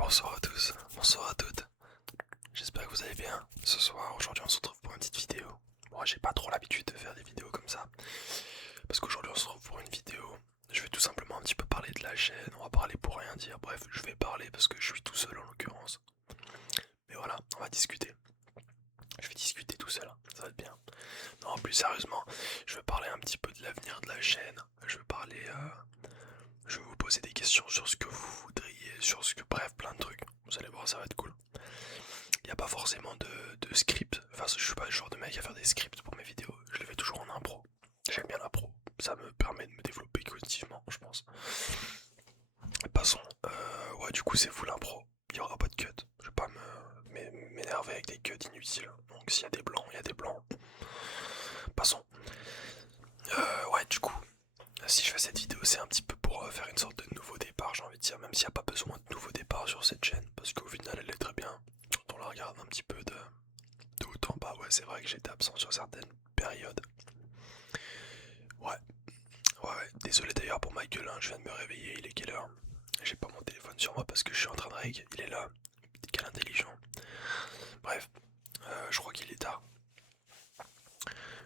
Bonsoir à tous, bonsoir à toutes. J'espère que vous allez bien. Ce soir, aujourd'hui, on se retrouve pour une petite vidéo. Moi, j'ai pas trop l'habitude de faire des vidéos comme ça. Parce qu'aujourd'hui, on se retrouve pour une vidéo. Je vais tout simplement un petit peu parler de la chaîne. On va parler pour rien dire. Bref, je vais parler parce que je suis tout seul en l'occurrence. Mais voilà, on va discuter. Je vais discuter tout seul, ça va être bien. Non, plus sérieusement, je vais parler un petit peu de l'avenir de la chaîne. Je vais parler. Je vais vous poser des questions sur ce que vous voudriez, sur ce que. Bref, plein de trucs. Vous allez voir, ça va être cool. Il n'y a pas forcément de script. Enfin, je suis pas le genre de mec à faire des scripts pour mes vidéos. Je les fais toujours en impro. J'aime bien l'impro. Ça me permet de me développer cognitivement, je pense. Passons. Ouais, du coup, c'est full impro. Il n'y aura pas de cut. Je vais pas m'énerver avec des cuts inutiles. Donc, s'il y a des blancs, il y a des blancs. Passons. Ouais, du coup, si je fais cette vidéo, c'est un petit peu pour faire une sorte de nouveau départ, j'ai envie de dire. Même s'il n'y a pas besoin de nouveau départ sur cette chaîne. Parce qu'au final, elle est très bien. Quand on la regarde un petit peu de haut en bas, ouais, c'est vrai que j'étais absent sur certaines périodes. Ouais, ouais. Désolé d'ailleurs pour ma gueule, hein, je viens de me réveiller, il est quelle heure? J'ai pas mon téléphone sur moi parce que je suis en train de reg, il est là. Quel intelligent. Bref, je crois qu'il est tard.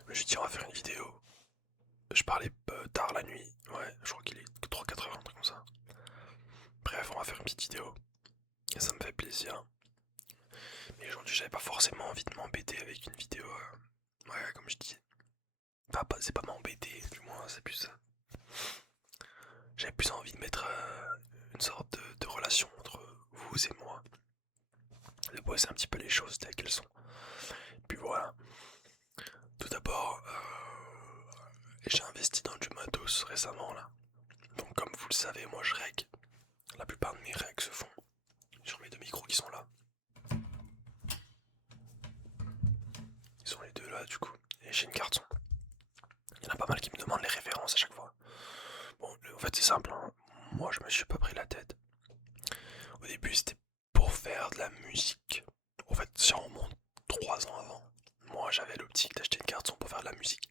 Je dis on va faire une vidéo. Je parlais tard la nuit, ouais, je crois qu'il est 3-4 heures, un truc comme ça. Bref, on va faire une petite vidéo. Et ça me fait plaisir. Mais aujourd'hui, j'avais pas forcément envie de m'embêter avec une vidéo. Ouais, comme je dis. Enfin, c'est pas m'embêter, du moins, c'est plus ça. J'avais plus envie de mettre une sorte de relation entre vous et moi. De poser un petit peu les choses telles qu'elles sont. Puis voilà. Tout d'abord, j'ai investi dans du matos récemment là. Donc comme vous le savez, moi je règle. La plupart de mes règles se font sur mes deux micros qui sont là. Ils sont les deux là du coup. Et j'ai une carte son. Il y en a pas mal qui me demandent les références à chaque fois. Bon, en fait c'est simple, hein. Moi je me suis pas pris la tête. Au début c'était pour faire de la musique. En fait si on remonte 3 ans avant, moi j'avais l'optique d'acheter une carte son pour faire de la musique.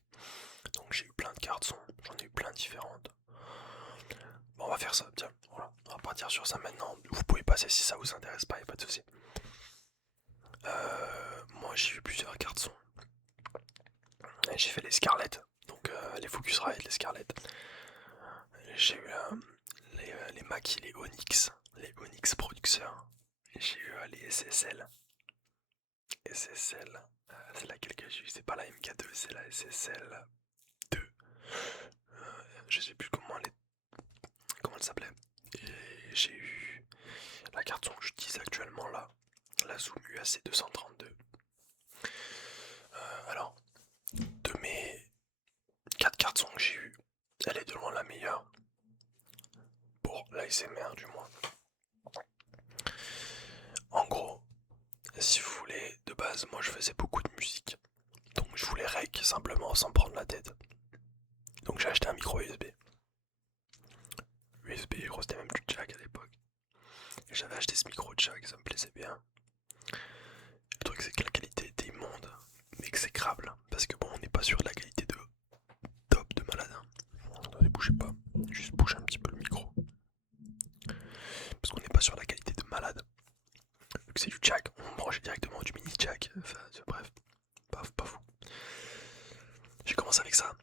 Donc j'ai eu plein de cartes son, j'en ai eu plein différentes. Bon, on va faire ça, tiens, voilà, on va partir sur ça maintenant. Vous pouvez passer si ça vous intéresse pas, y'a pas de souci. Moi j'ai eu plusieurs cartes son. Et j'ai fait les Scarlett, donc les Focusrite, les Scarlett. J'ai eu les Mackie, les Onyx Producteurs. J'ai eu les SSL. SSL, c'est laquelle que j'ai eu, c'est pas la MK2, c'est la SSL 2. Je sais plus comment elle s'appelait. Et j'ai eu la carte son que j'utilise actuellement là, la Zoom UAC 232. Alors, de mes 4 cartes son que j'ai eu, elle est de loin la meilleure. Pour l'ASMR du moins. En gros, si vous voulez, de base, moi je faisais beaucoup de musique. Donc je voulais rec simplement sans prendre la tête. Donc j'ai acheté un micro USB. USB, je crois que c'était même du jack à l'époque. Et j'avais acheté ce micro jack, ça me plaisait bien. Le truc c'est que la qualité était immonde, mais exécrable. Parce que bon, on n'est pas sûr de la qualité de top de malade. Attendez, bougez pas. Juste bouger un petit peu le micro. Parce qu'on n'est pas sur la qualité de malade. Vu que c'est du jack, on branchait directement du mini jack. Enfin, bref, pas fou. J'ai commencé avec ça.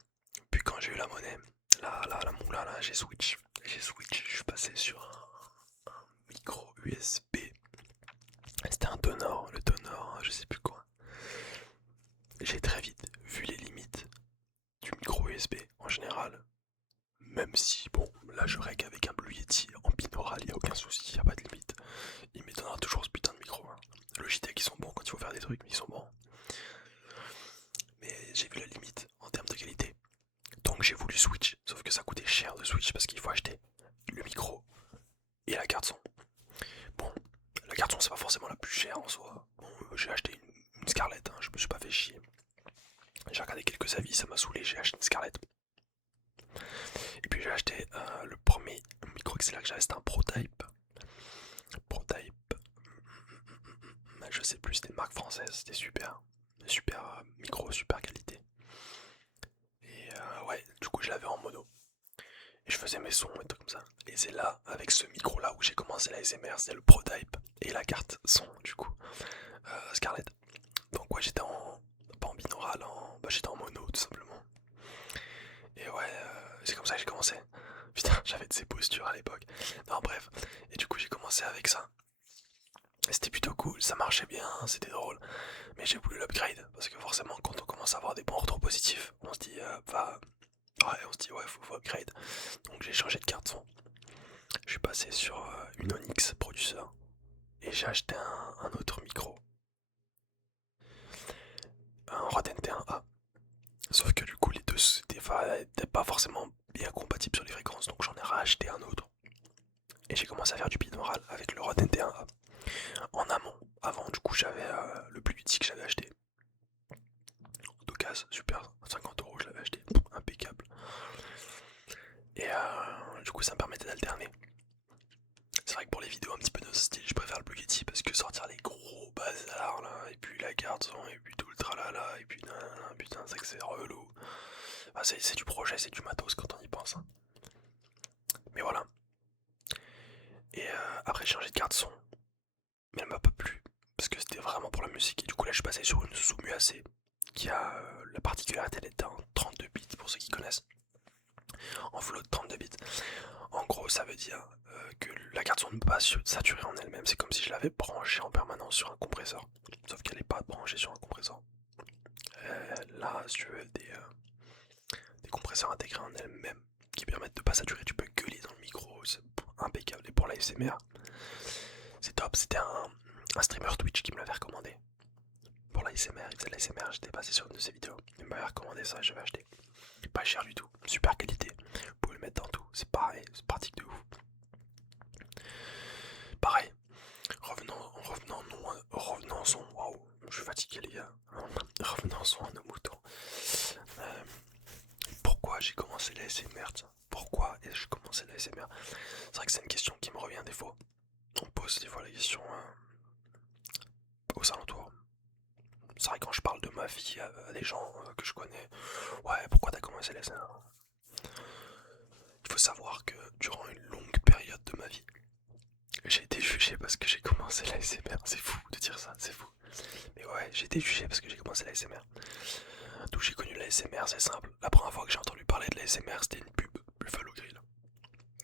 Puis quand j'ai eu la monnaie, la moula là, j'ai switch. Je suis passé sur un micro USB. C'était un Tonor, le Tonor, je sais plus quoi. J'ai très vite vu les limites du micro USB en général. Même si, bon, là je règle avec un Blue Yeti en binaural, y a aucun souci, y a pas de limite. Il m'étonnera toujours ce putain de micro. Hein. Logitech, ils sont bons quand il faut faire des trucs, mais ils sont bons. Mais j'ai vu la limite en termes de qualité. Donc j'ai voulu switch, sauf que ça coûtait cher de switch parce qu'il faut acheter le micro et la carte son. Bon, la carte son c'est pas forcément la plus chère en soi. Bon, j'ai acheté une Scarlett, hein, je me suis pas fait chier. J'ai regardé quelques avis, ça m'a saoulé, j'ai acheté une Scarlett. Et puis j'ai acheté le premier micro XLR que j'avais, c'était un ProType. ProType, je sais plus, c'était une marque française, c'était super. Super micro, super qualité. Et ouais, du coup je l'avais en mono. je faisais mes sons et tout comme ça. Et c'est là, avec ce micro là, où j'ai commencé la SMR, c'était le ProType et la carte son du coup, Scarlett. Donc ouais, j'étais en, pas en binaural, j'étais en mono tout simplement. Et ouais, c'est comme ça que j'ai commencé. Putain, j'avais de ces postures à l'époque. Non bref, et du coup j'ai commencé avec ça. C'était plutôt cool, ça marchait bien, c'était drôle. Mais j'ai voulu l'upgrade, parce que forcément quand on commence à avoir des bons retours positifs, on se dit, ouais, faut upgrade. Donc j'ai changé de carte son. Je suis passé sur une Onyx Producer. Et j'ai acheté un autre micro. Un Rode NT1A. Sauf que du coup les deux étaient pas forcément bien compatibles sur les fréquences. Donc j'en ai racheté un autre. Et j'ai commencé à faire du binaural avec le Rode NT1A. En amont. Avant du coup j'avais le plus petit que j'avais acheté. D'occasion, super. 50 € je l'avais acheté. Impeccable. Et du coup ça me permettait d'alterner. C'est vrai que pour les vidéos un petit peu de ce style, je préfère le Blue Yeti parce que sortir les gros bazars là, et puis la carte son, et puis tout le tralala, et puis nanana, putain, c'est que c'est relou. Enfin, c'est du projet, c'est du matos quand on y pense. Hein. Mais voilà. Et après, j'ai changé de carte son, mais elle m'a pas plu parce que c'était vraiment pour la musique. Et du coup, là, je suis passé sur une Zoom UAC qui a la particularité d'être en 32 bits pour ceux qui connaissent. En float 32 bits. En gros, ça veut dire que la carte son ne peut pas saturer en elle-même. C'est comme si je l'avais branchée en permanence sur un compresseur. Sauf qu'elle n'est pas branchée sur un compresseur. Là, si tu veux des compresseurs intégrés en elle-même qui permettent de ne pas saturer, tu peux gueuler dans le micro. C'est impeccable. Et pour la SMR, c'est top. C'était un streamer Twitch qui me l'avait recommandé. Pour la SMR, il faisait de la SMR. J'étais passé sur une de ses vidéos. Il m'avait recommandé ça et j'avais acheté. Pas cher du tout. Super qualité. Vous pouvez le mettre dans tout. C'est pareil. C'est pratique de ouf. Pareil, revenons-en, waouh, je suis fatigué les gars, revenons-en à nos moutons. Euh, Pourquoi j'ai commencé la SMR, pourquoi ai-je commencé la SMR? C'est vrai que c'est une question qui me revient des fois, on pose des fois la question aux alentours. C'est vrai que quand je parle de ma vie à des gens que je connais, ouais, pourquoi t'as commencé la SMR? Il faut savoir que durant une longue période de ma vie, j'ai été jugé parce que j'ai commencé la SMR. C'est fou de dire ça, c'est fou. Mais ouais, j'ai été jugé parce que j'ai commencé la SMR. D'où j'ai connu la SMR, c'est simple. La première fois que j'ai entendu parler de la SMR, c'était une pub Buffalo Grill.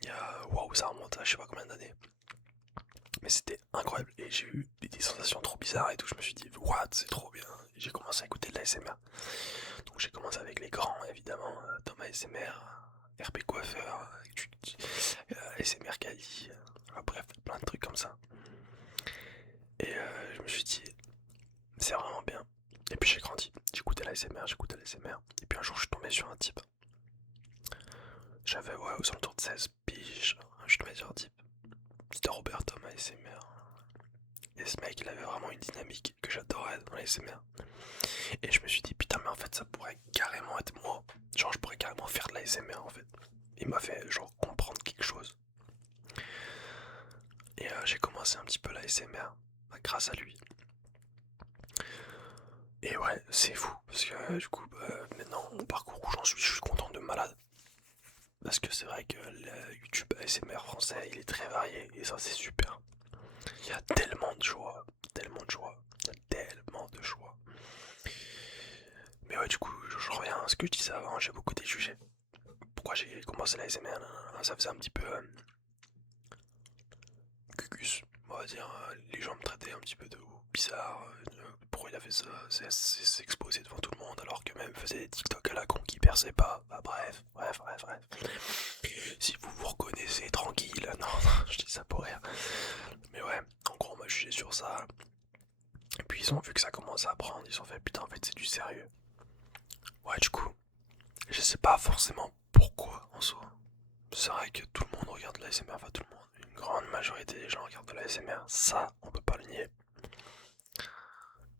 Il y a, waouh, ça remonte à je sais pas combien d'années. Mais c'était incroyable et j'ai eu des sensations trop bizarres et tout. Je me suis dit, what, c'est trop bien. Et j'ai commencé à écouter de la SMR. Donc j'ai commencé avec les grands, évidemment. Thomas SMR, RP Coiffeur, SMR Kali. Bref, plein de trucs comme ça. Et je me suis dit, c'est vraiment bien. Et puis j'ai grandi, j'écoutais la SMR. Et puis un jour je suis tombé sur un type. J'avais ouais, aux alentours de 16 piges, je suis tombé sur un type. C'était Robert Thomas SMR. Et ce mec il avait vraiment une dynamique que j'adorais dans la SMR. Et je me suis dit putain mais en fait ça pourrait carrément être moi. Genre je pourrais carrément faire de la SMR en fait. Il m'a fait genre comprendre quelque chose. Et j'ai commencé un petit peu la SMR grâce à lui. Et ouais, c'est fou, parce que du coup, maintenant, mon parcours où j'en suis, je suis content de malade. Parce que c'est vrai que le YouTube ASMR français, il est très varié, et ça c'est super. Il y a tellement de choix, tellement de choix, il y a tellement de choix. Mais ouais, du coup, je reviens à ce que je disais avant, j'ai beaucoup été jugé. Pourquoi j'ai commencé la ASMR? Ça faisait un petit peu cucus, on va dire. Les gens me traitaient un petit peu de bizarre. Pourquoi il a fait ça? C'est exposé devant tout le monde alors que même faisait des TikTok à la con qui perçait pas. Bah bref. Si vous vous reconnaissez, tranquille. Non, je dis ça pour rire. Mais ouais, en gros on m'a jugé sur ça. Et puis ils ont vu que ça commençait à prendre, ils ont fait putain en fait c'est du sérieux. Ouais du coup, je sais pas forcément pourquoi en soi. C'est vrai que tout le monde regarde la SMR, enfin tout le monde, une grande majorité des gens regardent de la SMR, ça on peut pas le nier.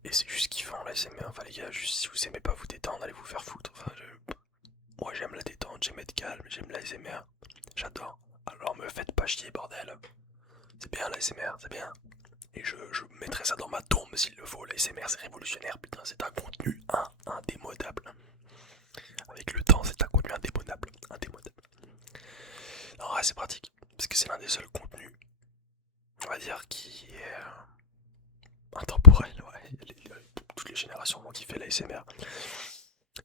Et c'est juste kiffant la SMR, enfin les gars, juste si vous aimez pas vous détendre, allez vous faire foutre. Enfin, moi j'aime la détente, j'aime être calme, j'aime la SMR, j'adore. Alors me faites pas chier bordel. C'est bien la SMR, c'est bien. Et je mettrai ça dans ma tombe s'il le faut, la SMR c'est révolutionnaire, putain c'est un contenu indémodable. Avec le temps c'est un contenu indémodable. c'est pratique, parce que c'est l'un des seuls contenus, on va dire, qui est intemporel, ouais. Toutes les générations vont kiffer l'ASMR.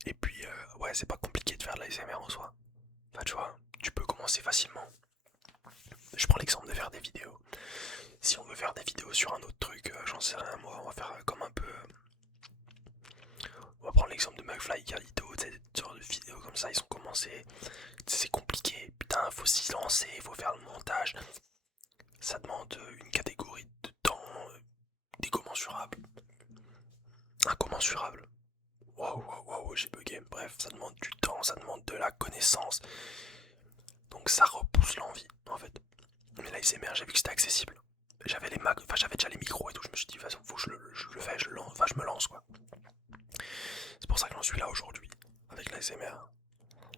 Et puis, ouais, c'est pas compliqué de faire de l'ASMR en soi. Enfin, tu vois, tu peux commencer facilement. Je prends l'exemple de faire des vidéos. Si on veut faire des vidéos sur un autre truc, j'en sais rien, moi, on va faire comme un peu... On va prendre l'exemple de McFly, Carlito, des genres de vidéos comme ça, ils ont commencé. C'est compliqué, putain, faut s'y lancer, faut faire le montage. Ça demande une catégorie de temps décommensurable. Incommensurable. Waouh, j'ai bugué. Bref, ça demande du temps, ça demande de la connaissance. Donc ça repousse l'envie, en fait. Mais là, l'ASMR, j'ai vu que c'était accessible. J'avais les Mac, enfin j'avais déjà les micros et tout. Je me suis dit, de toute façon, faut que je le fais, je me lance quoi. C'est pour ça que j'en suis là aujourd'hui, avec l'ASMR.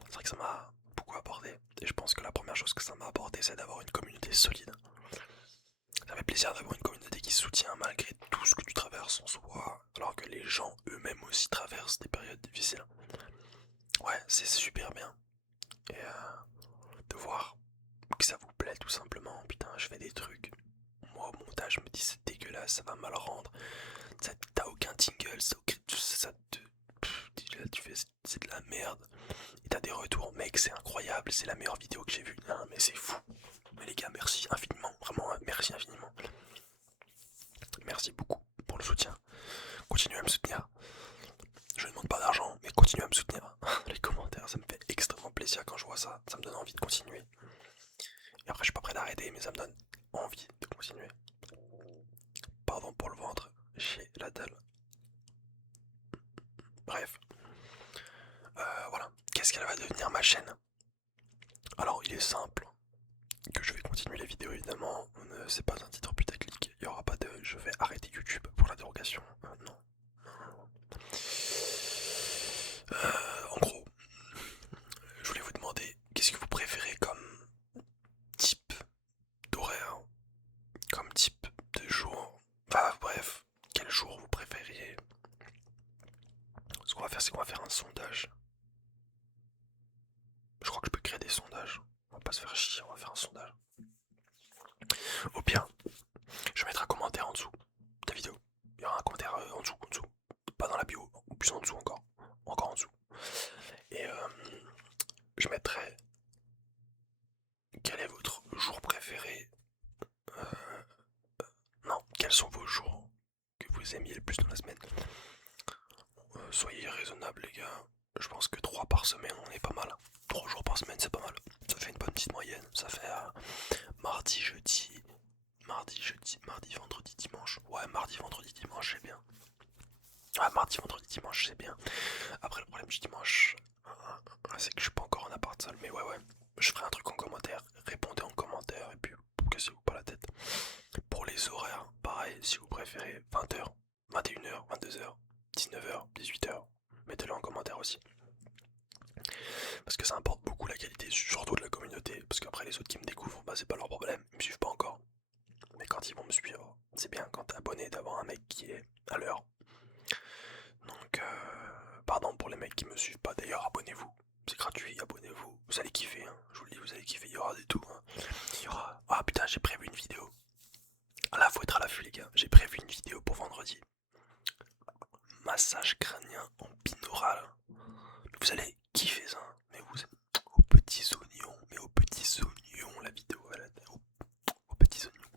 C'est vrai que ça m'a beaucoup apporté. Et je pense que la première chose que ça m'a apporté, c'est d'avoir une communauté solide. Ça fait plaisir d'avoir une communauté qui soutient malgré tout ce que tu traverses en soi, alors que les gens eux-mêmes aussi traversent des périodes difficiles. Ouais, c'est super bien. Et de voir que ça vous plaît tout simplement. Putain, je fais des trucs. Moi au montage, je me dis c'est dégueulasse, ça va mal rendre. T'as aucun tingle, ça te... tu fais, c'est de la merde. Et t'as des retours, mec, c'est incroyable, c'est la meilleure vidéo que j'ai vue. Non, mais c'est fou. Mais les gars, merci infiniment, vraiment, merci infiniment. Merci beaucoup pour le soutien. Continuez à me soutenir. Je ne demande pas d'argent, mais continuez à me soutenir. Les commentaires, ça me fait extrêmement plaisir quand je vois ça. Ça me donne envie de continuer. Et après, je suis pas prêt d'arrêter, mais ça me donne envie de continuer. Pardon pour le ventre, j'ai la dalle. Bref. Voilà. Qu'est-ce qu'elle va devenir ma chaîne? Alors, il est simple que je vais continuer les vidéos, évidemment. C'est pas un titre putaclic. Il y aura pas de je vais arrêter YouTube pour la dérogation. Non. En gros, je voulais vous demander qu'est-ce que vous préférez comme type d'horaire, comme type de jour. Enfin bref, quel jour vous préfériez. Ce qu'on va faire, c'est qu'on va faire un sondage. Je crois que je peux créer des sondages. On va pas se faire chier, on va faire un sondage. Au pire, je vais mettre un commentaire en dessous de la vidéo. Il y aura un commentaire en dessous. Pas dans la bio, ou plus en dessous encore. Encore en dessous. Et je mettrai quel est votre jour préféré. Non, quels sont vos jours que vous aimiez le plus dans la semaine. Soyez raisonnables les gars. Je pense que 3 par semaine on est pas mal. 3 jours par semaine c'est pas mal. Ça fait une bonne petite moyenne. Ça fait mardi, jeudi, vendredi, dimanche. Ouais, mardi, vendredi, dimanche c'est bien. Ah, mardi, vendredi, dimanche c'est bien. Après le problème du dimanche, c'est que je suis pas encore en appart seul. Mais ouais. Je ferai un truc en commentaire. Répondez en commentaire et puis cassez-vous pas la tête. Pour les horaires, pareil, si vous préférez 20h, 21h, 22h, 19h, 18h, mettez-le en commentaire aussi. Parce que ça importe beaucoup la qualité, surtout de la communauté. Parce qu'après les autres qui me découvrent, bah c'est pas leur problème, ils me suivent pas encore. Mais quand ils vont me suivre, c'est bien quand t'es abonné d'avoir un mec qui est à l'heure. Donc, pardon pour les mecs qui me suivent pas, d'ailleurs abonnez-vous. C'est gratuit, abonnez-vous, vous allez kiffer, hein. Je vous le dis, vous allez kiffer, il y aura des tout. Hein. Il y aura... Ah putain, j'ai prévu une vidéo. Ah là, faut être à l'affût les gars, j'ai prévu une vidéo pour vendredi. Massage crânien en binaural. Vous allez kiffer ça, mais vous aux petits oignons, la vidéo, voilà, aux petits oignons.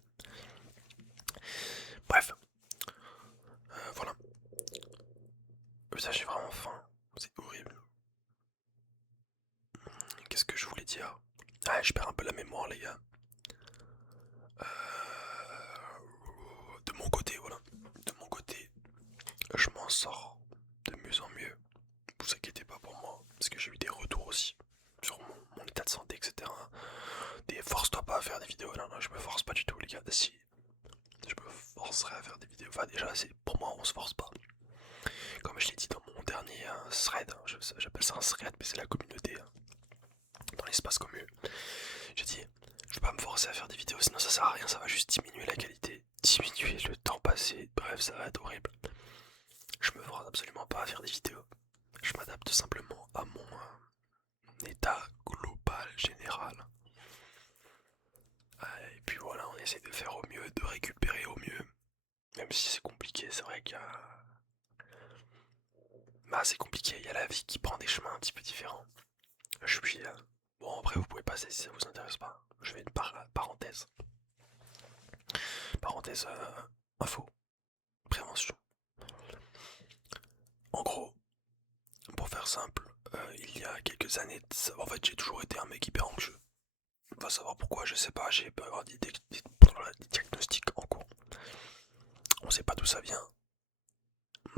Bref, voilà. Ça j'ai vraiment faim, c'est horrible. Qu'est-ce que je voulais dire? Ah, je perds un peu la mémoire les gars. De mon côté, voilà. De mon côté, je m'en sors de mieux en mieux. Ne vous inquiétez pas pour moi, parce que j'ai eu des retours aussi sur mon état de santé, etc. Force-toi pas à faire des vidéos. Non, je me force pas du tout, les gars. Si je me forcerai à faire des vidéos, enfin, déjà, c'est pour moi, on se force pas. Comme je l'ai dit dans mon dernier thread, j'appelle ça un thread, mais c'est la communauté, dans l'espace commun. J'ai dit, je vais pas me forcer à faire des vidéos, sinon ça sert à rien, ça va juste diminuer la qualité, diminuer le temps passé, bref, ça va être horrible. Je me force absolument pas à faire des vidéos. Je m'adapte simplement à mon état global, général. Et puis voilà, on essaie de faire au mieux, de récupérer au mieux. Même si c'est compliqué, c'est vrai qu'il y a... Bah c'est compliqué, il y a la vie qui prend des chemins un petit peu différents. Je suis... Bon après vous pouvez passer si ça vous intéresse pas. Je fais une parenthèse. Parenthèse info, prévention. En gros, pour faire simple, il y a quelques années, en fait j'ai toujours été un mec hyper anxieux. Va savoir pourquoi, je sais pas, j'ai peur des diagnostics en cours. On sait pas d'où ça vient.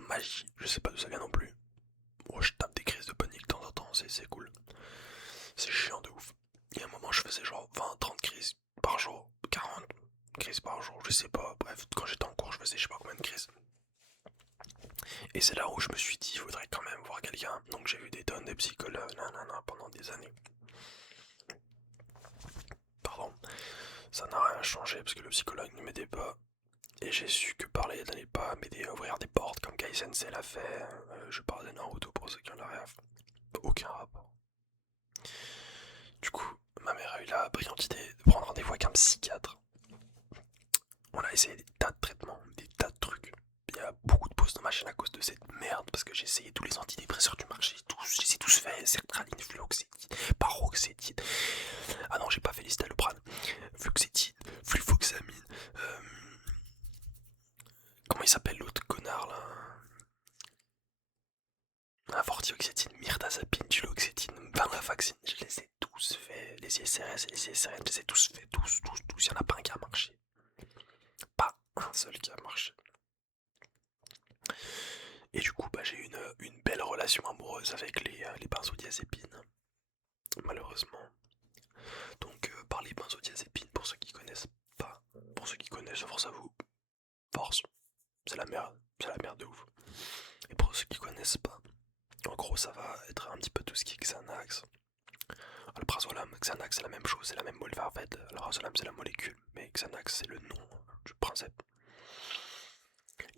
Magie, je sais pas d'où ça vient non plus. Moi je tape des crises de panique de temps en temps, c'est cool. C'est chiant de ouf. Il y a un moment je faisais genre 20-30 crises par jour, 40 crises par jour, je sais pas. Bref, quand j'étais en cours je faisais je sais pas combien de crises. Et c'est là où je me suis dit il faudrait quand même voir quelqu'un. Donc j'ai vu des tonnes de psychologues, pendant des années. Pardon, ça n'a rien changé parce que le psychologue ne m'aidait pas. Et j'ai su que parler n'allait pas m'aider à ouvrir des portes comme Kai Sensei l'a fait. Je parle de Naruto pour ceux qui ont la rêve. Aucun rapport. Du coup, ma mère a eu la brillante idée de prendre rendez-vous avec un psychiatre. On a essayé des tas de traitements, des tas de trucs. Il y a beaucoup de pauses dans ma chaîne à cause de cette merde parce que j'ai essayé tous les antidépresseurs du marché, je les ai tous faits, sertraline, fluoxétine, paroxétine. Ah non, j'ai pas fait les citalopram. Fluoxétine, fluvoxamine. Comment il s'appelle l'autre connard là? Vortioxétine, mirtazapine, duloxétine, venlafaxine, je les ai tous faits. Les ISRS et les ISRN, je les ai tous faits, tous. Il y en a pas un qui a marché. Pas un seul qui a marché. Et du coup, bah, j'ai eu une belle relation amoureuse avec les benzodiazépines, malheureusement. Donc, par les benzodiazépines, pour ceux qui connaissent pas, pour ceux qui connaissent, force à vous, force, c'est la merde de ouf. Et pour ceux qui connaissent pas, en gros, ça va être un petit peu tout ce qui est Xanax. Alprazolam, Xanax c'est la même chose, c'est la même molécule. Alprazolam c'est la molécule, mais Xanax c'est le nom du principe.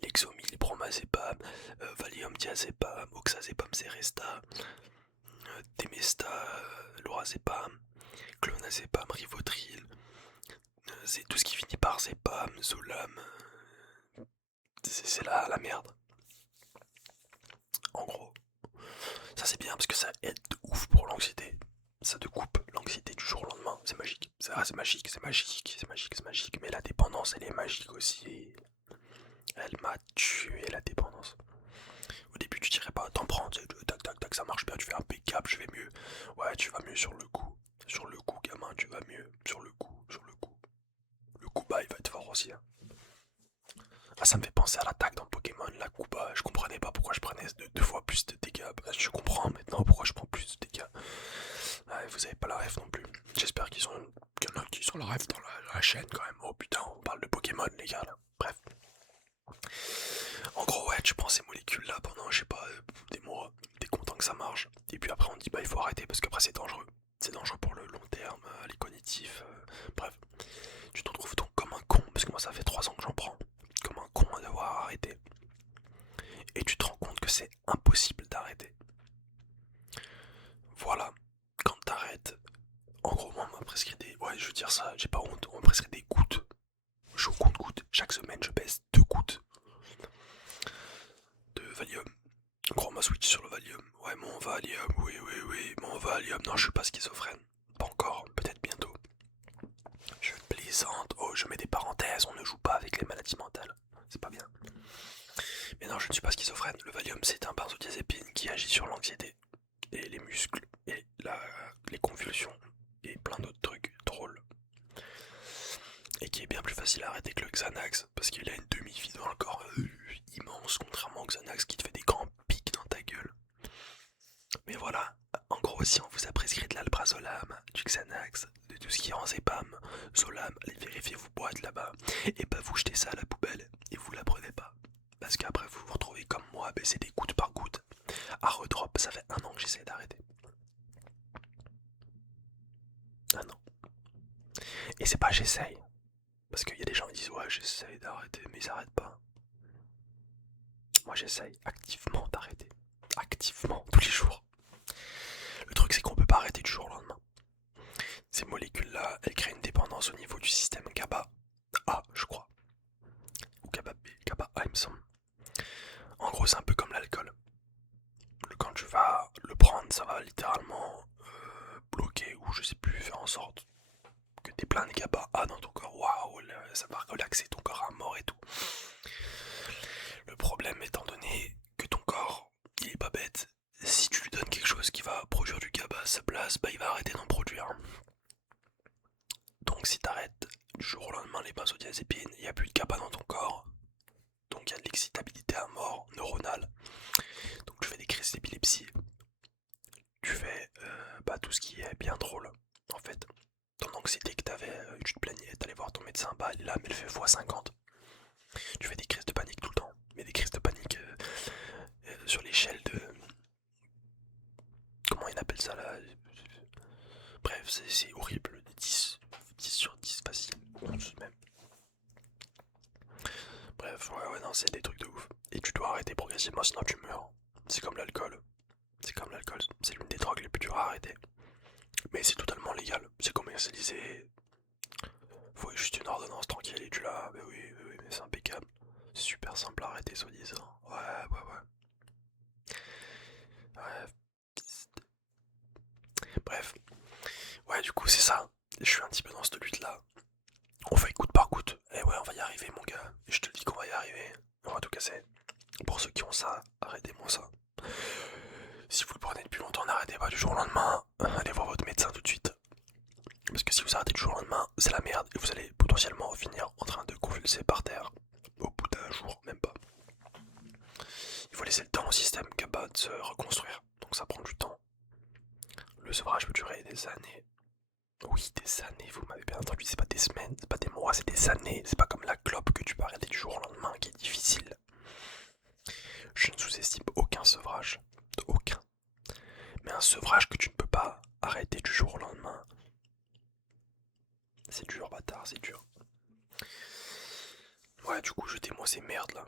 Lexomil, bromazépam, Valium, diazépam, oxazépam, Seresta, Temesta, lorazépam, clonazépam, Rivotril, c'est tout ce qui finit par zépam, Zolam, c'est la merde. En gros, ça c'est bien parce que ça aide de ouf pour l'anxiété. Ça te coupe l'anxiété du jour au lendemain, c'est magique. C'est magique, mais la dépendance elle est magique aussi. Elle m'a tué la dépendance. Au début tu dirais pas, t'en prends, tac, ça marche bien, tu fais impeccable, je vais mieux. Ouais, tu vas mieux sur le coup. Sur le coup, gamin, tu vas mieux. Sur le coup. Le Kuba, il va être fort aussi. Hein. Ah, ça me fait penser à l'attaque dans Pokémon, la Kuba. Je comprenais pas pourquoi je prenais deux fois plus de dégâts. Bah, je comprends maintenant pourquoi je prends plus de dégâts. Ouais, vous avez pas la ref non plus. J'espère qu'il y en a qui sont la ref dans la chaîne quand même. Oh putain, on parle de Pokémon, les gars, là. Bref. En gros, ouais, tu prends ces molécules là pendant, je sais pas, des mois, t'es content que ça marche. Et puis après, on dit, bah, il faut arrêter parce qu'après, c'est dangereux. C'est dangereux pour le long terme, les cognitifs. Bref, tu te retrouves donc comme un con, parce que moi, ça fait 3 ans que j'en prends. Comme un con à devoir arrêter. Et tu te rends compte que c'est impossible d'arrêter. Voilà, quand t'arrêtes, en gros, moi, on m'a prescrit des. Ouais, je veux dire ça, j'ai pas honte, on m'a prescrit des gouttes. Je suis au compte-gouttes. Chaque semaine, je baisse 2 gouttes de Valium. En gros, on m'a switch sur le Valium. Ouais, mon Valium, oui, mon Valium. Non, je suis pas schizophrène. Pas encore, peut-être bientôt. Je plaisante. Oh, je mets des parenthèses, on ne joue pas avec les maladies mentales. C'est pas bien. Mais non, je ne suis pas schizophrène. Le Valium, c'est un benzodiazépine qui agit sur l'anxiété et les muscles et les convulsions et plein d'autres trucs drôles. Et qui est bien plus facile à arrêter que le Xanax parce qu'il a une demi-vie dans le corps immense, contrairement au Xanax qui te fait des grands pics dans ta gueule. Mais voilà, en gros, si on vous a prescrit de l'alprazolam, du Xanax, de tout ce qui est en zépam, Zolam, allez vérifier vos boîtes là-bas, et bah vous jetez ça à la poubelle et vous la prenez pas. Parce qu'après vous vous retrouvez comme moi à baisser des gouttes par goutte. À redrop, ça fait 1 an que j'essaie d'arrêter. 1 an. Et c'est pas j'essaye. Parce qu'il y a des gens qui disent ouais j'essaye d'arrêter, mais ils arrêtent pas. Moi j'essaye activement d'arrêter. Activement, tous les jours. Le truc c'est qu'on peut pas arrêter du jour au lendemain. Ces molécules-là, elles créent une dépendance au niveau du système GABA A, je crois. Ou GABA B, GABA A, il me semble. En gros, c'est un peu comme l'alcool. Quand tu vas le prendre, ça va littéralement bloquer ou je sais plus, faire en sorte que t'aies plein de GABA A dans ton corps. Waouh, ça va relaxer ton corps à mort et tout. Le problème étant donné que ton corps, il est pas bête. Si tu lui donnes quelque chose qui va produire du GABA à sa place, bah il va arrêter d'en produire. Donc si t'arrêtes du jour au lendemain les benzodiazépines, il n'y a plus de GABA dans ton corps. Donc il y a de l'excitabilité à mort neuronale. Donc tu fais des crises d'épilepsie. Tu fais tout ce qui est bien drôle. En fait, ton anxiété que t'avais, tu te plaignais, t'allais voir ton médecin, bah elle est là, mais elle fait x50. Tu fais des crises de panique tout le temps. Mais des crises de panique sur l'échelle de... Comment il appelle ça là? Bref, c'est horrible. 10 sur 10 facile. 11 même. Bref, ouais, non, c'est des trucs de ouf. Et tu dois arrêter progressivement, sinon tu meurs. C'est comme l'alcool. C'est l'une des drogues les plus dures à arrêter. Mais c'est totalement légal. C'est commercialisé. Faut juste une ordonnance tranquille et tu l'as. Mais oui, mais c'est impeccable. C'est super simple à arrêter, soi-disant. Ouais. Bref. Ouais, du coup, c'est ça. Je suis un petit peu dans cette lutte-là. On fait goutte par goutte. Et ouais, on va y arriver, mon gars. Je te dis qu'on va y arriver. On va tout casser. Pour ceux qui ont ça, arrêtez-moi ça. Si vous le prenez depuis longtemps, n'arrêtez pas du jour au lendemain. Allez voir votre médecin tout de suite. Parce que si vous arrêtez du jour au lendemain, c'est la merde. Et vous allez potentiellement finir en train de convulser par terre. Au bout d'un jour, même pas. Il faut laisser le temps au système GABA de se reconstruire. Donc ça prend du temps. Le sevrage peut durer des années. Oui, des années, vous m'avez bien entendu, c'est pas des semaines, c'est pas des mois, c'est des années. C'est pas comme la clope que tu peux arrêter du jour au lendemain qui est difficile. Je ne sous-estime aucun sevrage. Aucun. Mais un sevrage que tu ne peux pas arrêter du jour au lendemain. C'est dur, bâtard, c'est dur. Ouais, du coup, jetez-moi ces merdes là.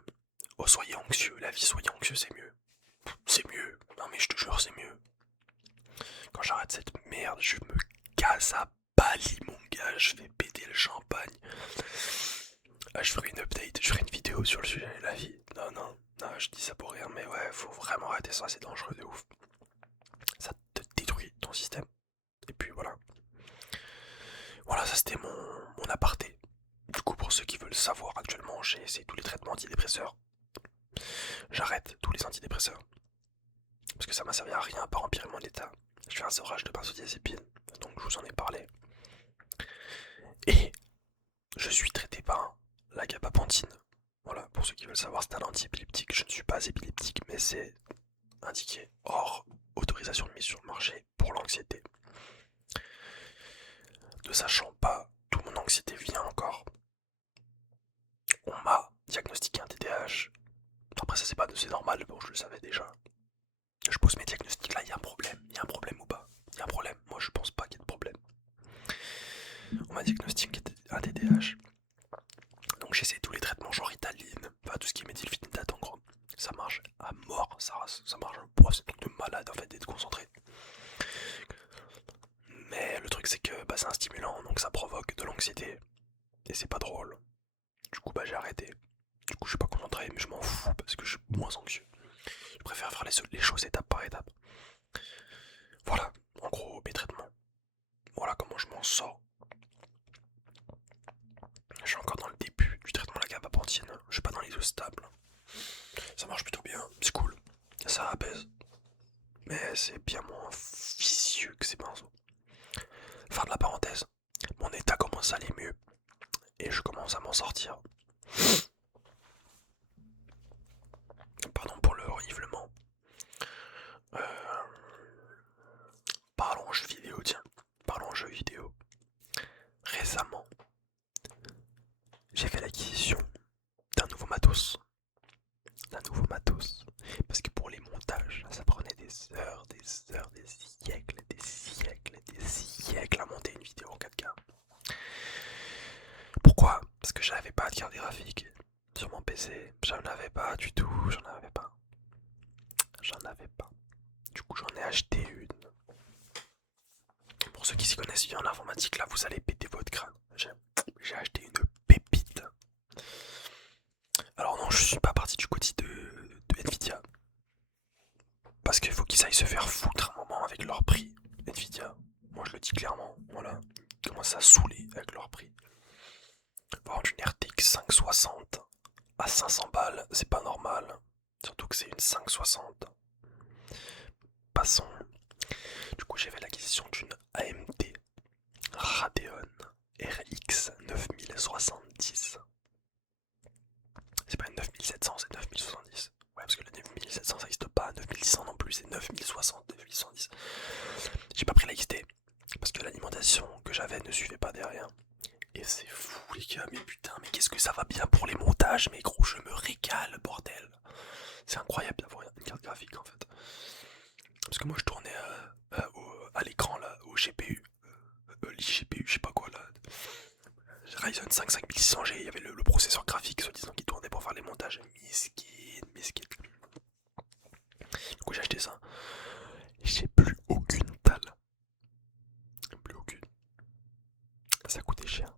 Oh, soyez anxieux, la vie, soyez anxieux, c'est mieux. C'est mieux. Non, mais je te jure, c'est mieux. Quand j'arrête cette merde, je me casse à Bali, mon gars, je fais péter le champagne. Ah, je ferai une update, je ferai une vidéo sur le sujet de la vie. Non, je dis ça pour rien, mais ouais, faut vraiment arrêter ça, c'est dangereux de ouf. Ça te détruit ton système. Et puis voilà. Voilà, ça c'était mon aparté. Du coup, pour ceux qui veulent savoir, actuellement, j'ai essayé tous les traitements antidépresseurs. J'arrête tous les antidépresseurs. Parce que ça m'a servi à rien à part empirer mon état. Je fais un sevrage de benzodiazépine, donc je vous en ai parlé. Et je suis traité par la gabapentine. Voilà, pour ceux qui veulent savoir, c'est un anti-épileptique. Je ne suis pas épileptique, mais c'est indiqué hors autorisation de mise sur le marché pour l'anxiété. Ne sachant pas d'où mon anxiété vient encore, on m'a diagnostiqué un TDAH. Après ça c'est normal, bon je le savais déjà. Je pose mes diagnostics là, il y a un problème ou pas? Il y a un problème, moi je pense pas qu'il y ait de problème. On m'a diagnostiqué un TDAH. Donc j'essaie tous les traitements genre Ritaline, tout ce qui est méthylphénidate en gros. Ça marche à mort, ça marche un poids, c'est un truc de malade en fait d'être concentré. Mais le truc c'est que c'est un stimulant, donc ça provoque de l'anxiété. Et c'est pas drôle. Du coup j'ai arrêté. Du coup je suis pas concentré, mais je m'en fous parce que je suis moins anxieux. Je préfère faire les choses étape par étape. Voilà, en gros mes traitements. Voilà comment je m'en sors. Je suis encore dans le début du traitement de la gabapentine. Je suis pas dans les doses stables. Ça marche plutôt bien, c'est cool. Ça apaise. Mais c'est bien moins vicieux que ces pinceaux. Fin de la parenthèse. Mon état commence à aller mieux. Et je commence à m'en sortir. Pardon pour le reniflement. Parlons jeux vidéo, tiens. Parlons jeux vidéo. Récemment, j'ai fait l'acquisition d'un nouveau matos. Parce que pour les montages, ça prenait des heures, des siècles à monter une vidéo en 4K. Pourquoi? Parce que j'avais pas de carte graphique sur mon PC. J'en avais pas du tout, j'en avais pas. Du coup, j'en ai acheté une. pour ceux qui s'y connaissent bien en informatique, là vous allez péter votre crâne. J'ai acheté une pépite. Alors non, je suis pas parti du côté de Nvidia. Parce qu'il faut qu'ils aillent se faire foutre un moment avec leur prix. Nvidia, moi je le dis clairement, voilà. Ils commencent à saouler avec leur prix. Par contre, une RTX 560 à 500 balles, c'est pas normal. Surtout que c'est une 560. Passons. Du coup, j'ai fait l'acquisition d'une AMD Radeon RX 9070. C'est pas une 9700, c'est 9070. Ouais, parce que la 9700 ça n'existe pas, 9600 non plus, c'est 9060, 9110. J'ai pas pris la XT parce que l'alimentation que j'avais ne suivait pas derrière. Et c'est fou les gars, mais putain, mais qu'est-ce que ça va bien pour les montages, mais gros, je me régale, bordel. C'est incroyable d'avoir une carte graphique en fait. Parce que moi je tournais à l'écran là, au GPU, l'IGPU, je sais pas quoi là. Ryzen 5 5600G, il y avait le processeur graphique soi-disant qui tournait pour faire les montages. Miskin. Du coup j'ai acheté ça. J'ai plus aucune dalle. Plus aucune. Ça coûtait cher.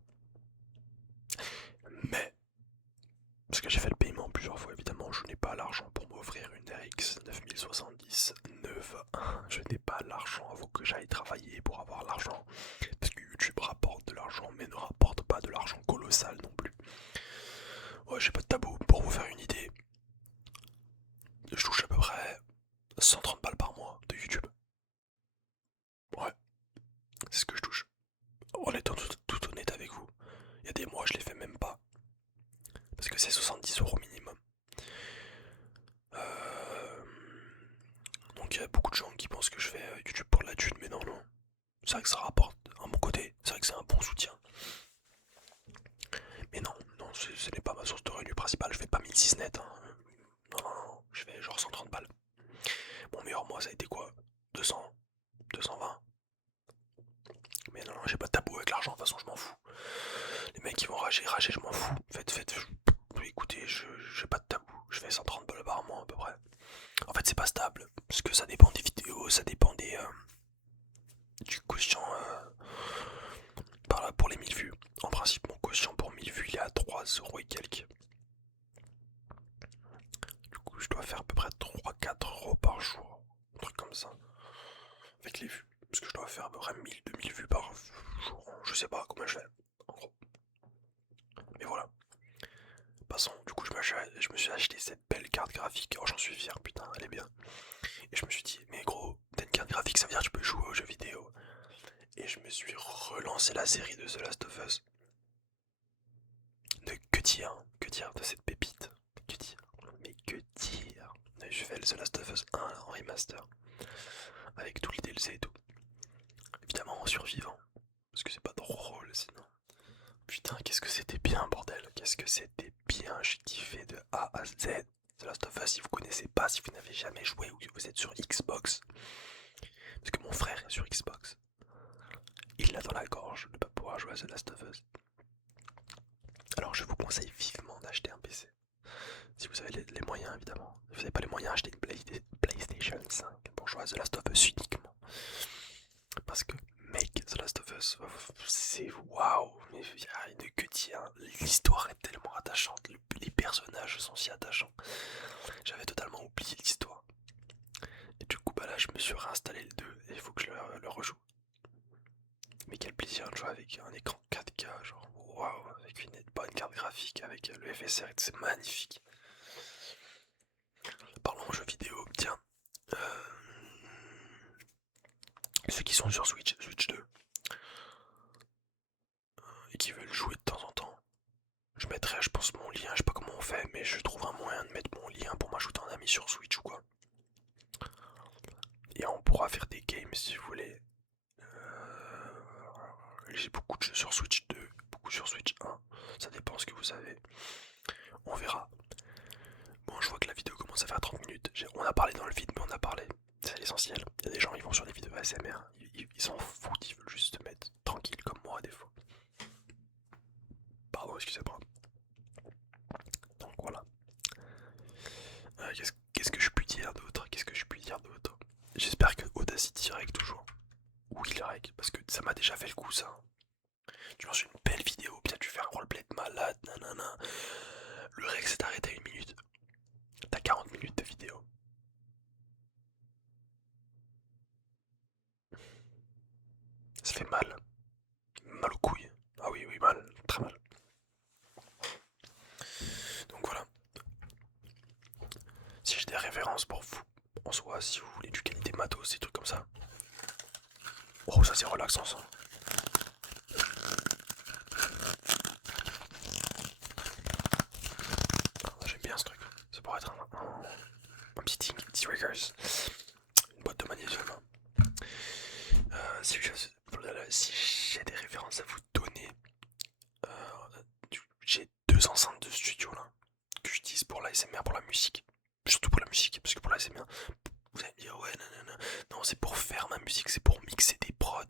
Mais, parce que j'ai fait le paiement plusieurs fois évidemment, je n'ai pas l'argent pour m'offrir une RX 9070 neuve. Je n'ai pas l'argent, il faut que j'aille travailler pour avoir l'argent. Parce que YouTube rapporte de l'argent mais ne rapporte pas de l'argent colossal non plus. Ouais, j'ai pas de tabou, pour vous faire une idée. Je touche à peu près 130 balles par mois de YouTube. Ouais, c'est ce que je touche. En étant tout honnête avec vous, il y a des mois je les fais même pas. Parce que c'est 70€ minimum. Donc il y a beaucoup de gens qui pensent que je fais YouTube pour la thune, mais non. C'est vrai que ça rapporte à mon côté, c'est vrai que c'est un bon soutien. Mais non, ce n'est pas ma source de revenu principale, je fais pas 1006 net. Hein. Non, je fais genre 130 balles. Mon meilleur mois ça a été quoi? 200, 220. Mais non, j'ai pas de tabou avec l'argent, de toute façon je m'en fous. Les mecs qui vont rager, je m'en fous. Faites. Écoutez, j'ai pas de tabou, je fais 130 balles par mois à peu près. En fait c'est pas stable, parce que ça dépend des vidéos, ça dépend du quotient par là pour les 1000 vues. En principe mon quotient pour 1000 vues il est à 3€ et quelques. Du coup je dois faire à peu près 3-4€ par jour, un truc comme ça. Avec les vues. Parce que je dois faire à peu près 1000-2000 vues par jour. Je sais pas combien je fais, en gros. Mais voilà. Passons, du coup je me suis acheté cette belle carte graphique. Oh j'en suis fier, putain, elle est bien. Et je me suis dit, mais gros, t'as une carte graphique, ça veut dire que tu peux jouer aux jeux vidéo. Et je me suis relancé la série de The Last of Us. Que dire de cette pépite? Que dire? Mais que dire? Je fais le The Last of Us 1 en remaster. Avec tout le DLC et tout. Évidemment en survivant. Parce que c'est pas drôle sinon. Putain, qu'est-ce que c'était bien, bordel. Qu'est-ce que c'était bien. J'ai kiffé de A à Z. The Last of Us, si vous connaissez pas, si vous n'avez jamais joué ou que vous êtes sur Xbox. Parce que mon frère est sur Xbox. Il l'a dans la gorge de ne pas pouvoir jouer à The Last of Us. Alors je vous conseille vivement d'acheter un PC. Si vous avez les moyens évidemment. Si vous n'avez pas les moyens, achetez une PlayStation 5 pour jouer à The Last of Us uniquement. Parce que mec, The Last of Us, c'est waouh, mais il n'y a rien de que dire. L'histoire est tellement attachante, les personnages sont si attachants. J'avais totalement oublié l'histoire. Et du coup bah là je me suis réinstallé le 2 et il faut que je le rejoue. Mais quel plaisir de jouer avec un écran 4K, genre waouh, avec une bonne carte graphique, avec le FSR, c'est magnifique. Parlons jeux vidéo, tiens. Ceux qui sont sur Switch 2 et qui veulent jouer de temps en temps, je mettrai, je pense, mon lien, je sais pas comment on fait, mais je trouve un moyen de mettre mon lien pour m'ajouter en ami sur Switch ou quoi. Et on pourra faire des games si vous voulez. J'ai beaucoup de jeux sur Switch 2, beaucoup sur Switch 1, ça dépend ce que vous avez. On verra. Bon, je vois que la vidéo commence à faire 30 minutes. On a parlé dans le vide, mais on a parlé. C'est l'essentiel. Il y a des gens, ils vont sur des vidéos ASMR, ils s'en foutent, ils veulent juste se mettre tranquille comme moi des fois. Pardon, excusez-moi. Donc voilà. Qu'est-ce que je puis dire d'autre? J'espère que Audacity règle toujours. Oui, le rec, parce que ça m'a déjà fait le coup, ça. Tu lances une belle vidéo, puis là tu fais un roleplay de malade, nanana. Le rec s'est arrêté à 1 minute. T'as 40 minutes de vidéo. Ça fait mal. Mal aux couilles. Ah oui, oui, mal. Très mal. Donc voilà. Si j'ai des références pour vous, en soi, si vous voulez du qualité matos, des trucs comme ça. Oh, ça c'est relaxant ça. Ah, j'aime bien ce truc. Ça pourrait être un petit triggers. Une boîte de magnésium. Si j'ai des références à vous donner, j'ai 2 enceintes de studio là que j'utilise pour l'ASMR, pour la musique. Surtout pour la musique, parce que pour l'ASMR, vous allez me dire ouais nanana. Non, c'est pour faire ma musique, c'est pour mixer des prods,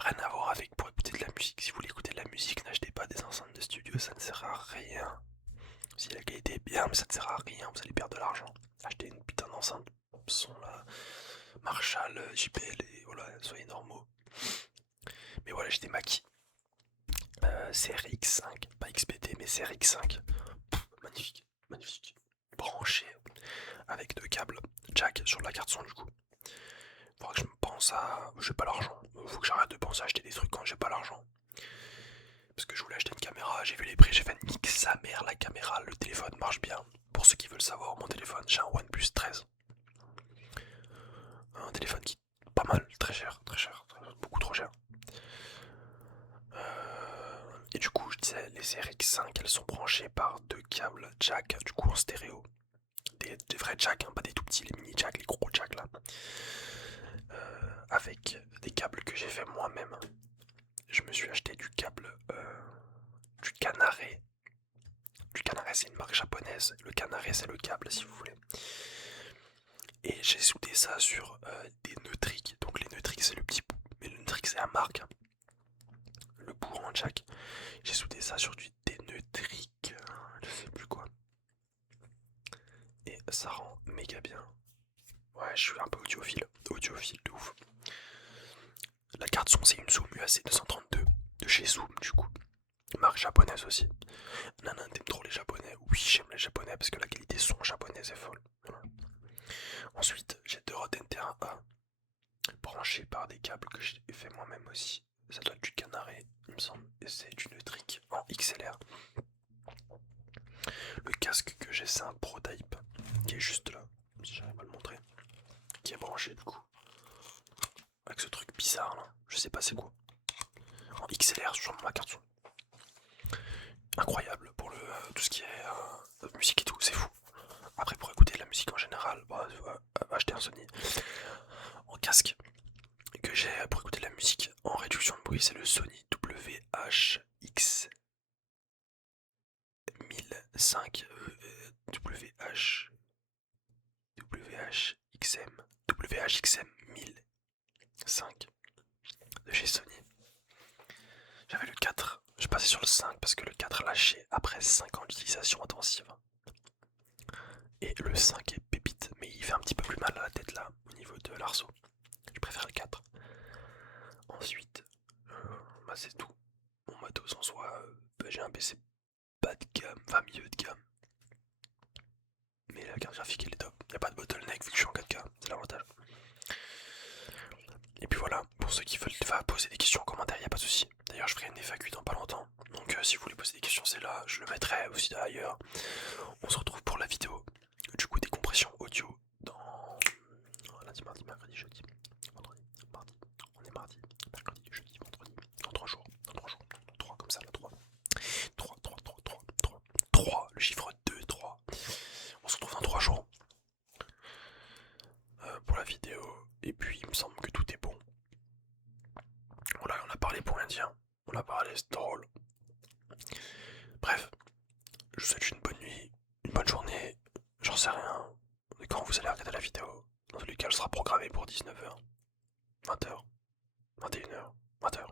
rien à voir avec pour écouter de la musique. Si vous voulez écouter de la musique, n'achetez pas des enceintes de studio, ça ne sert à rien. Si la qualité est bien, mais ça ne sert à rien, vous allez perdre de l'argent. Achetez une putain d'enceinte, son là, Marshall, JBL, et voilà, soyez normaux. Mais voilà, j'ai des maquis. CRX5, pas XPT, mais CRX5. Magnifique, magnifique. Branché avec 2 câbles jack sur la carte son du coup. Faudra que je me pense à... J'ai pas l'argent. Faut que j'arrête de penser à acheter des trucs quand j'ai pas l'argent. Parce que je voulais acheter une caméra, j'ai vu les prix, j'ai fait nique sa mère la caméra, le téléphone marche bien. Pour ceux qui veulent savoir, mon téléphone, j'ai un OnePlus 13. Un téléphone qui est pas mal, très cher, beaucoup trop cher. Et du coup, je disais, les RX5, elles sont branchées par 2 câbles jack, du coup en stéréo. Des vrais jacks, hein, pas des tout petits, les mini jacks, les gros jacks là. Avec des câbles que j'ai fait moi-même. Je me suis acheté du câble du Canaré. Du Canaré, c'est une marque japonaise. Le Canaré, c'est le câble si vous voulez. Et j'ai soudé ça sur des neutriques. Donc les neutriques, c'est le petit bout. Mais le neutrique, c'est la marque. Le bout en jack. J'ai soudé ça sur des neutriques. Je sais plus quoi. Et ça rend méga bien. Ouais, je suis un peu audiophile de ouf. La carte son, c'est une Zoom UAC 232 de chez Zoom, du coup. Marque japonaise aussi. Nanan, t'aimes trop les japonais? Oui, j'aime les japonais parce que la qualité son japonaise est folle. Voilà. Ensuite, j'ai 2 Rode NT1A branchés par des câbles que j'ai fait moi-même aussi. Ça doit être du Canaré, il me semble, et c'est du Neutric en XLR. Le casque que j'ai, c'est un Protype qui est juste là, si j'arrive à le montrer, qui est branché du coup. Avec ce truc bizarre là, je sais pas c'est quoi. En XLR sur ma carte son. Incroyable pour tout ce qui est musique et tout, c'est fou. Après pour écouter de la musique en général, bah, acheter un Sony. En casque que j'ai pour écouter de la musique en réduction de bruit, c'est le Sony WH-X 1005 WHXM 1005 de chez Sony. J'avais le 4, je passais sur le 5 parce que le 4 lâché après 5 ans d'utilisation intensive. Et le 5 est pépite, mais il fait un petit peu plus mal à la tête là, au niveau de l'arceau. Je préfère le 4. Ensuite, bah c'est tout. Mon matos en soi, j'ai un PC bas de gamme, enfin milieu de gamme. Mais la carte graphique elle est top. Y'a pas de bottleneck vu que je suis en 4K, c'est l'avantage. Et puis voilà, pour ceux qui veulent poser des questions en commentaire, y'a pas de souci. D'ailleurs, je ferai une FAQ dans pas longtemps. Donc si vous voulez poser des questions, c'est là. Je le mettrai aussi d'ailleurs. On se retrouve pour la vidéo. Du coup, décompression audio dans lundi, mardi, mercredi, jeudi, vendredi, mardi. On est mardi, mercredi, jeudi, vendredi. Dans 3 jours. Dans 3 jours. 3 comme ça, là, 3. 3, le chiffre 2, 3. On se retrouve dans 3 jours pour la vidéo. Et puis il me semble que tout est bon. Voilà, on a parlé pour rien dire. On a parlé, c'est drôle. Bref, je vous souhaite une bonne nuit, une bonne journée. J'en sais rien. Et quand vous allez regarder la vidéo, dans tous les cas, elle sera programmée pour 19h, 20h, 21h, 20h.